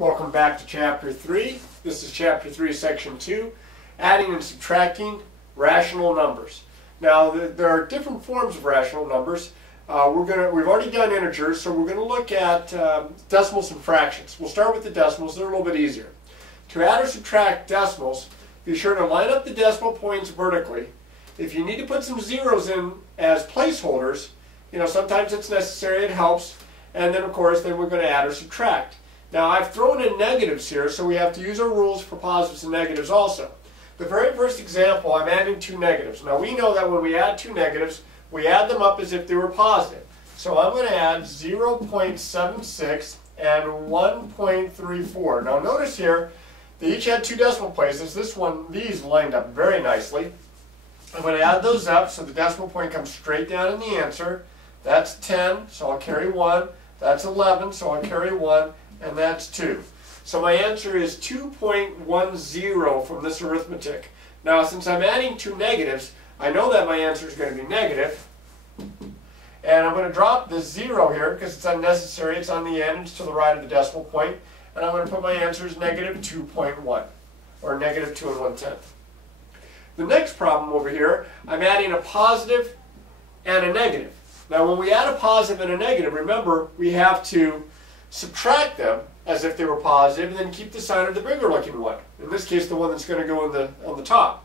Welcome back to Chapter 3. This is Chapter 3, Section 2, Adding and Subtracting Rational Numbers. Now, there are different forms of rational numbers. We've already done integers, so we're going to look at decimals and fractions. We'll start with the decimals. They're a little bit easier. To add or subtract decimals, be sure to line up the decimal points vertically. If you need to put some zeros in as placeholders, sometimes it's necessary, it helps. And then, of course, we're going to add or subtract. Now, I've thrown in negatives here, so we have to use our rules for positives and negatives also. The very first example, I'm adding two negatives. Now, we know that when we add two negatives, we add them up as if they were positive. So I'm going to add 0.76 and 1.34. Now, notice here, they each had two decimal places. These lined up very nicely. I'm going to add those up so the decimal point comes straight down in the answer. That's 10, so I'll carry 1. That's 11, so I'll carry 1. And that's 2. So my answer is 2.10 from this arithmetic. Now, since I'm adding two negatives, I know that my answer is going to be negative. And I'm going to drop this 0 here because it's unnecessary. It's on the end. It's to the right of the decimal point. And I'm going to put my answer as negative 2.1, or negative 2 1/10. The next problem over here, I'm adding a positive and a negative. Now, when we add a positive and a negative, remember, we have to subtract them as if they were positive, and then keep the sign of the bigger looking one. In this case, the one that's going to go on the top.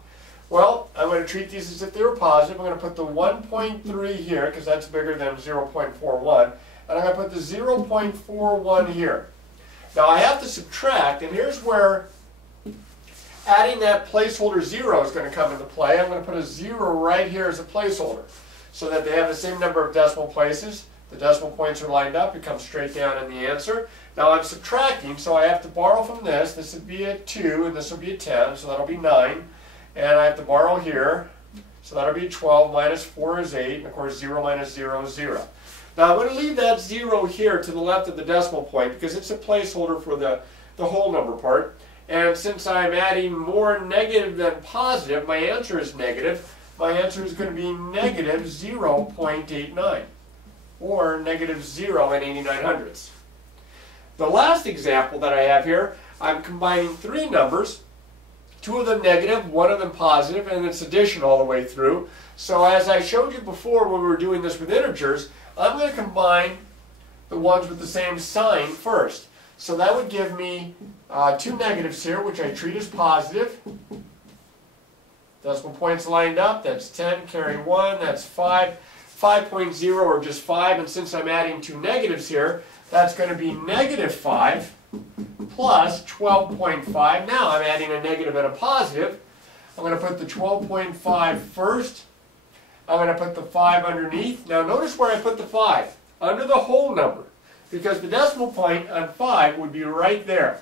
Well, I'm going to treat these as if they were positive. I'm going to put the 1.3 here because that's bigger than 0.41, and I'm going to put the 0.41 here. Now I have to subtract, and here's where adding that placeholder 0 is going to come into play. I'm going to put a 0 right here as a placeholder so that they have the same number of decimal places. The decimal points are lined up. It comes straight down in the answer. Now I'm subtracting, so I have to borrow from this. This would be a 2, and this will be a 10, so that'll be 9. And I have to borrow here, so that'll be 12 minus 4 is 8, and of course 0 minus 0 is 0. Now I'm going to leave that 0 here to the left of the decimal point because it's a placeholder for the whole number part. And since I'm adding more negative than positive, my answer is negative. My answer is going to be negative 0.89. or negative 0 and 89 hundredths. The last example that I have here, I'm combining three numbers, two of them negative, one of them positive, and it's addition all the way through. So as I showed you before when we were doing this with integers, I'm going to combine the ones with the same sign first. So that would give me two negatives here, which I treat as positive. Decimal points lined up, that's 10, carry 1, that's 5. 5.0 or just 5, and since I'm adding two negatives here, that's going to be negative 5 plus 12.5. Now I'm adding a negative and a positive. I'm going to put the 12.5 first. I'm going to put the 5 underneath. Now notice where I put the 5, under the whole number, because the decimal point on 5 would be right there.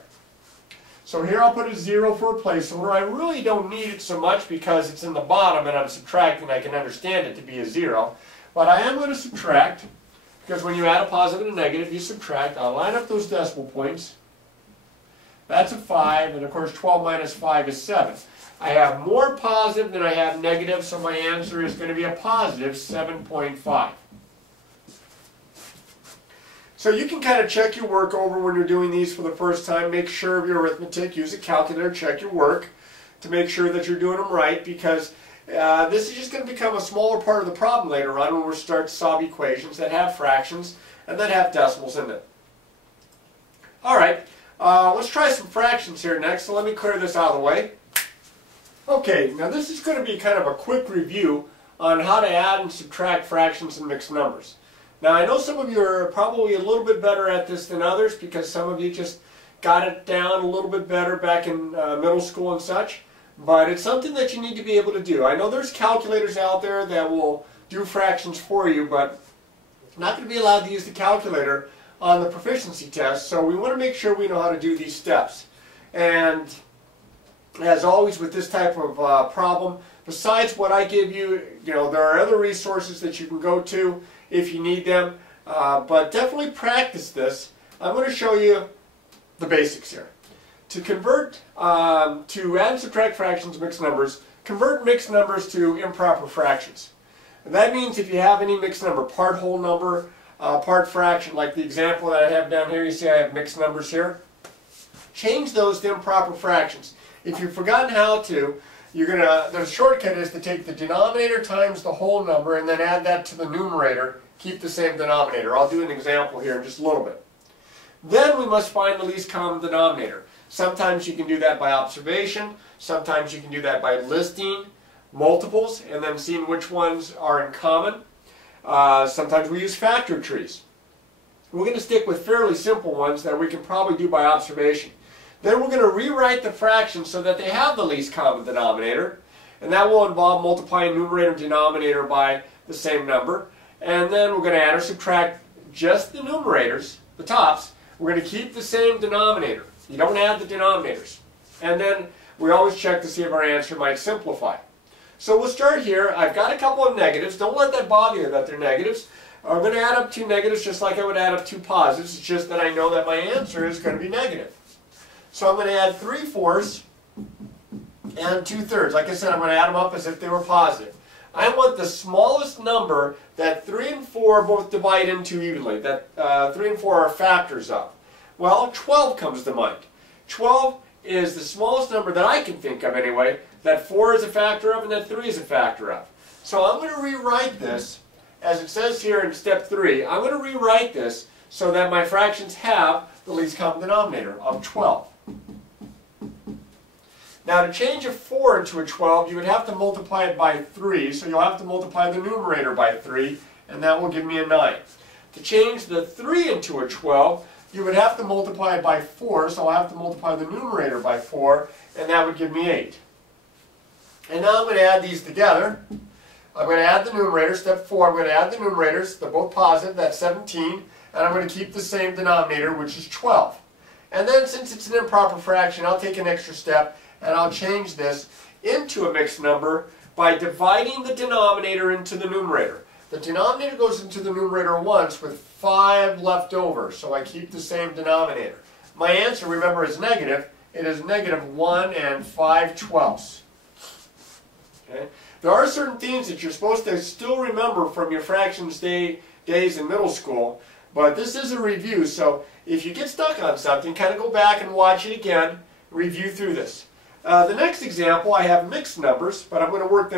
So here I'll put a 0 for a placeholder. I really don't need it so much because it's in the bottom and I'm subtracting. I can understand it to be a 0. But I am going to subtract, because when you add a positive and a negative, you subtract. I'll line up those decimal points. That's a 5, and of course 12 minus 5 is 7. I have more positive than I have negative, so my answer is going to be a positive 7.5. So you can kind of check your work over when you're doing these for the first time. Make sure of your arithmetic. Use a calculator, check your work to make sure that you're doing them right, because this is just going to become a smaller part of the problem later on when we start to solve equations that have fractions and that have decimals in it. Alright, let's try some fractions here next, so let me clear this out of the way. Okay, now this is going to be kind of a quick review on how to add and subtract fractions and mixed numbers. Now I know some of you are probably a little bit better at this than others because some of you just got it down a little bit better back in middle school and such. But it's something that you need to be able to do. I know there's calculators out there that will do fractions for you, but you're not going to be allowed to use the calculator on the proficiency test, so we want to make sure we know how to do these steps. And as always with this type of problem, besides what I give you, there are other resources that you can go to if you need them, but definitely practice this. I'm going to show you the basics here. To convert, to add and subtract fractions, mixed numbers, convert mixed numbers to improper fractions. And that means if you have any mixed number, part whole number, part fraction, like the example that I have down here, you see I have mixed numbers here. change those to improper fractions. If you've forgotten how to, the shortcut is to take the denominator times the whole number and then add that to the numerator. Keep the same denominator. I'll do an example here in just a little bit. Then we must find the least common denominator. Sometimes you can do that by observation. Sometimes you can do that by listing multiples and then seeing which ones are in common. Sometimes we use factor trees. We're going to stick with fairly simple ones that we can probably do by observation. Then we're going to rewrite the fractions so that they have the least common denominator. And that will involve multiplying numerator and denominator by the same number. And then we're going to add or subtract just the numerators, the tops. We're going to keep the same denominator. You don't add the denominators. And then we always check to see if our answer might simplify. So we'll start here. I've got a couple of negatives. Don't let that bother you that they're negatives. I'm going to add up two negatives just like I would add up two positives. It's just that I know that my answer is going to be negative. So I'm going to add 3/4 and 2/3. Like I said, I'm going to add them up as if they were positive. I want the smallest number that 3 and 4 both divide into evenly, that 3 and 4 are factors of. Well, 12 comes to mind. 12 is the smallest number that I can think of anyway, that 4 is a factor of and that 3 is a factor of. So I'm going to rewrite this, as it says here in step 3, I'm going to rewrite this so that my fractions have the least common denominator of 12. Now to change a 4 into a 12, you would have to multiply it by 3, so you'll have to multiply the numerator by 3, and that will give me a 9. To change the 3 into a 12, you would have to multiply it by 4, so I'll have to multiply the numerator by 4, and that would give me 8. And now I'm going to add these together. I'm going to add the numerator, step 4, I'm going to add the numerators, they're both positive, that's 17, and I'm going to keep the same denominator, which is 12. And then since it's an improper fraction, I'll take an extra step, and I'll change this into a mixed number by dividing the denominator into the numerator. The denominator goes into the numerator once with 5 left over, so I keep the same denominator. My answer, remember, is negative. It is -1 5/12. Okay? There are certain things that you're supposed to still remember from your fractions days in middle school, but this is a review, so if you get stuck on something, kind of go back and watch it again, review through this. The next example, I have mixed numbers, but I'm going to work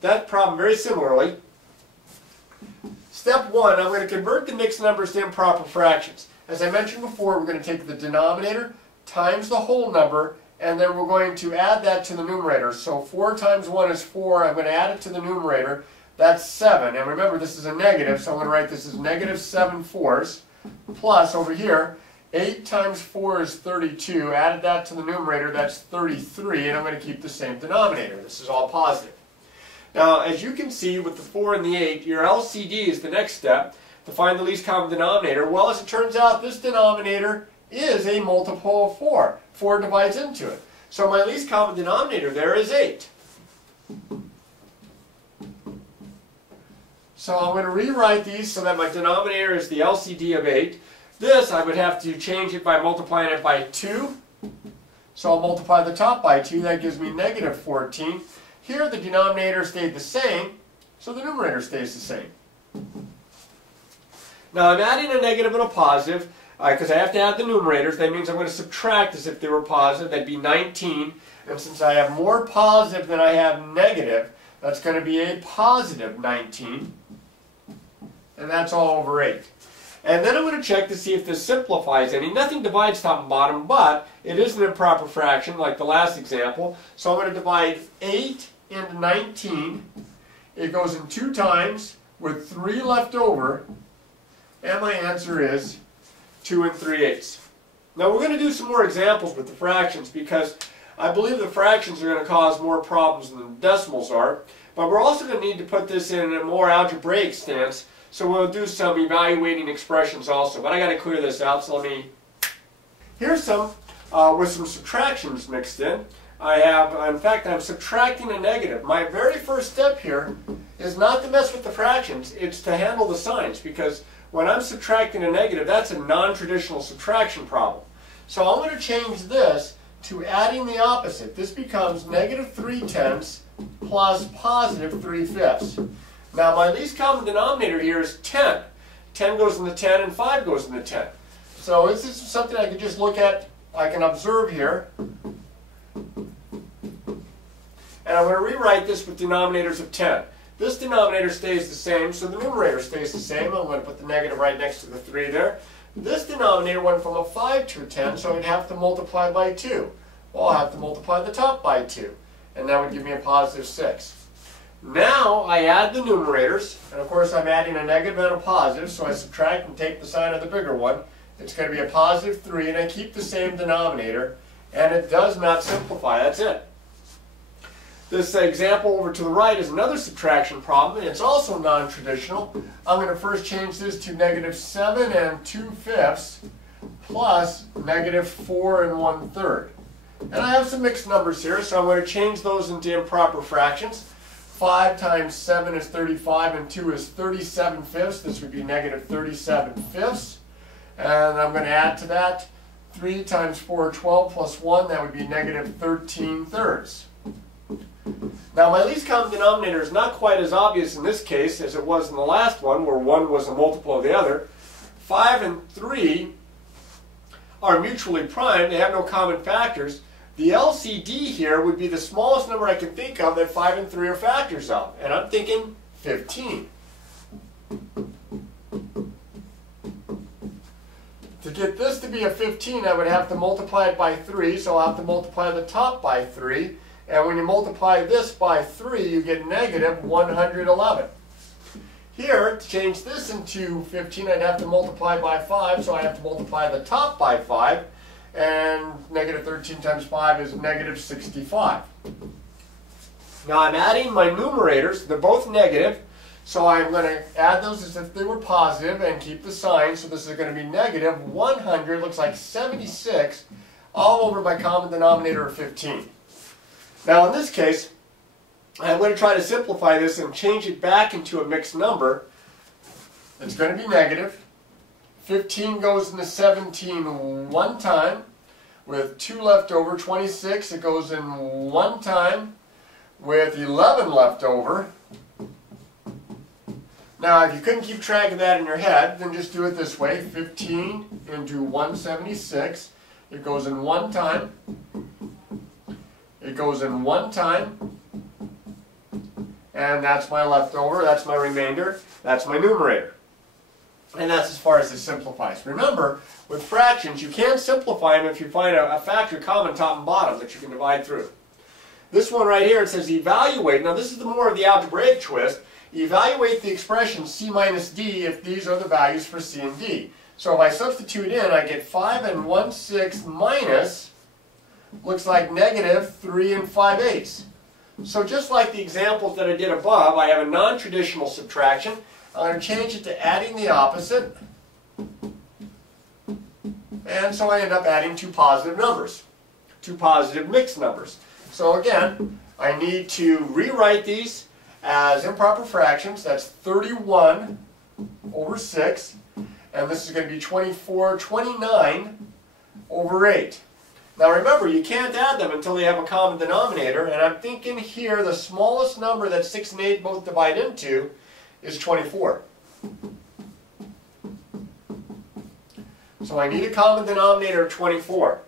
that problem very similarly. Step 1, I'm going to convert the mixed numbers to improper fractions. As I mentioned before, we're going to take the denominator times the whole number, and then we're going to add that to the numerator. So 4 times 1 is 4. I'm going to add it to the numerator. That's 7. And remember, this is a negative, so I'm going to write this as -7/4 plus over here. 8 times 4 is 32. Added that to the numerator, that's 33, and I'm going to keep the same denominator. This is all positive. Now, as you can see with the 4 and the 8, your LCD is the next step to find the least common denominator. Well, as it turns out, this denominator is a multiple of 4. 4 divides into it. So my least common denominator there is 8. So I'm going to rewrite these so that my denominator is the LCD of 8. This, I would have to change it by multiplying it by 2. So I'll multiply the top by 2. That gives me -14. Here the denominator stayed the same, so the numerator stays the same. Now I'm adding a negative and a positive because I have to add the numerators. That means I'm going to subtract as if they were positive. That'd be 19. And since I have more positive than I have negative, that's going to be a positive 19. And that's all over 8. And then I'm going to check to see if this simplifies any. Nothing divides top and bottom, but it is an improper fraction like the last example. So I'm going to divide 8 into 19. It goes in 2 times with 3 left over. And my answer is 2 3/8. Now we're going to do some more examples with the fractions because I believe the fractions are going to cause more problems than the decimals are. But we're also going to need to put this in a more algebraic stance. So we'll do some evaluating expressions also. But I got to clear this out, so let me... Here's some with some subtractions mixed in. In fact, I'm subtracting a negative. My very first step here is not to mess with the fractions. It's to handle the signs because when I'm subtracting a negative, that's a non-traditional subtraction problem. So I'm going to change this to adding the opposite. This becomes -3/10 plus +3/5. Now my least common denominator here is 10. 10 goes in the 10 and 5 goes in the 10. So this is something I could just look at I can observe here, and I'm going to rewrite this with denominators of 10. This denominator stays the same, so the numerator stays the same. I'm going to put the negative right next to the 3 there. This denominator went from a 5 to a 10, so I'd have to multiply by 2. Well, I'll have to multiply the top by 2, and that would give me a positive 6. Now I add the numerators, and of course I'm adding a negative and a positive, so I subtract and take the sign of the bigger one. It's going to be a positive 3, and I keep the same denominator, and it does not simplify. That's it. This example over to the right is another subtraction problem, and it's also non-traditional. I'm going to first change this to negative 7 2/5 plus negative 4 1/3. And I have some mixed numbers here, so I'm going to change those into improper fractions. 5 times 7 is 35, and 2 is 37/5. This would be negative 37/5. And I'm going to add to that 3 times 4, 12, plus 1, that would be negative 13/3. Now my least common denominator is not quite as obvious in this case as it was in the last one, where 1 was a multiple of the other. 5 and 3 are mutually prime. They have no common factors. The LCD here would be the smallest number I can think of that 5 and 3 are factors of, and I'm thinking 15. To get this to be a 15, I would have to multiply it by 3, so I'll have to multiply the top by 3. And when you multiply this by 3, you get negative 111. Here, to change this into 15, I'd have to multiply by 5, so I have to multiply the top by 5. And negative 13 times 5 is negative 65. Now I'm adding my numerators. They're both negative, so I'm going to add those as if they were positive and keep the sign. So this is going to be negative 100, looks like 76, all over my common denominator of 15. Now in this case, I'm going to try to simplify this and change it back into a mixed number. It's going to be negative. 15 goes into 17 one time, with 2 left over. 26, it goes in one time, with 11 left over. Now, if you couldn't keep track of that in your head, then just do it this way. 15 into 176, it goes in one time. It goes in one time, and that's my leftover, that's my remainder, that's my numerator. And that's as far as it simplifies. Remember, with fractions, you can simplify them if you find a factor common top and bottom that you can divide through. This one right here, it says evaluate. Now this is the more of the algebraic twist. Evaluate the expression c minus d if these are the values for c and d. So if I substitute in, I get 5 1/6 minus, looks like negative 3 5/8. So just like the examples that I did above, I have a non-traditional subtraction. I'm going to change it to adding the opposite. And so I end up adding 2 positive numbers, 2 positive mixed numbers. So again, I need to rewrite these as improper fractions. That's 31 over 6. And this is going to be 29 over 8. Now remember, you can't add them until they have a common denominator. And I'm thinking here the smallest number that 6 and 8 both divide into is 24. So I need a common denominator of 24.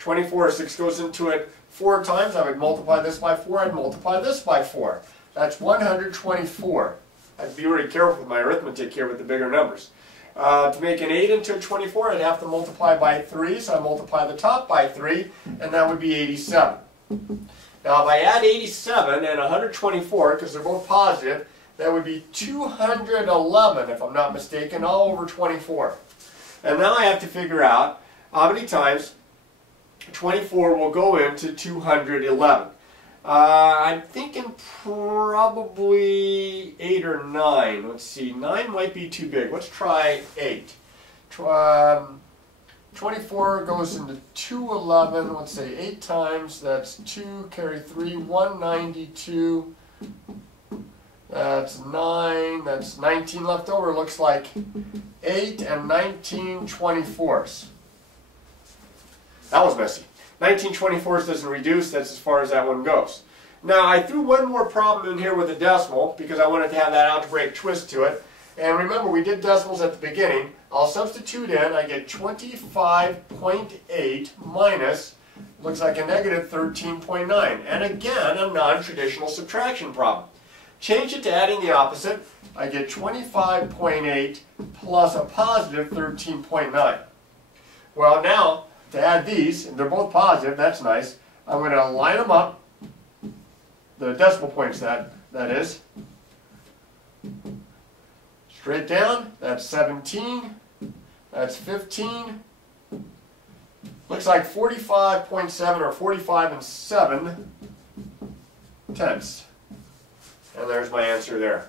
24, 6 goes into it 4 times. I would multiply this by 4. I'd multiply this by 4. That's 124. I'd be very careful with my arithmetic here with the bigger numbers. To make an 8 into a 24, I'd have to multiply by 3. So I multiply the top by 3, and that would be 87. Now if I add 87 and 124, because they're both positive, that would be 211, if I'm not mistaken, all over 24. And now I have to figure out how many times 24 will go into 211. I'm thinking probably 8 or 9. Let's see, 9 might be too big. Let's try 8. 24 goes into 211. Let's say 8 times. That's 2, carry 3, 192. That's 9, that's 19 left over. Looks like 8 and 19 24ths. That was messy. 19 24ths doesn't reduce, that's as far as that one goes. Now I threw one more problem in here with a decimal because I wanted to have that algebraic twist to it. And remember, we did decimals at the beginning. I'll substitute in. I get 25.8 minus, looks like a negative 13.9. And again, a non-traditional subtraction problem. Change it to adding the opposite. I get 25.8 plus a positive 13.9. Well, now, to add these, and they're both positive, that's nice, I'm going to line them up, the decimal points that is. Straight down, that's 17, that's 15, looks like 45.7 or 45 7/7. And there's my answer there.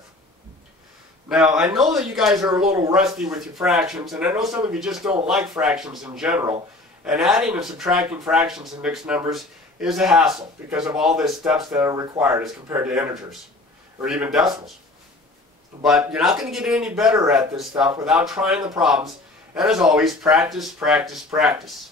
Now, I know that you guys are a little rusty with your fractions, and I know some of you just don't like fractions in general, and adding and subtracting fractions and mixed numbers is a hassle because of all the steps that are required as compared to integers, or even decimals. But you're not going to get any better at this stuff without trying the problems. And as always, practice, practice, practice.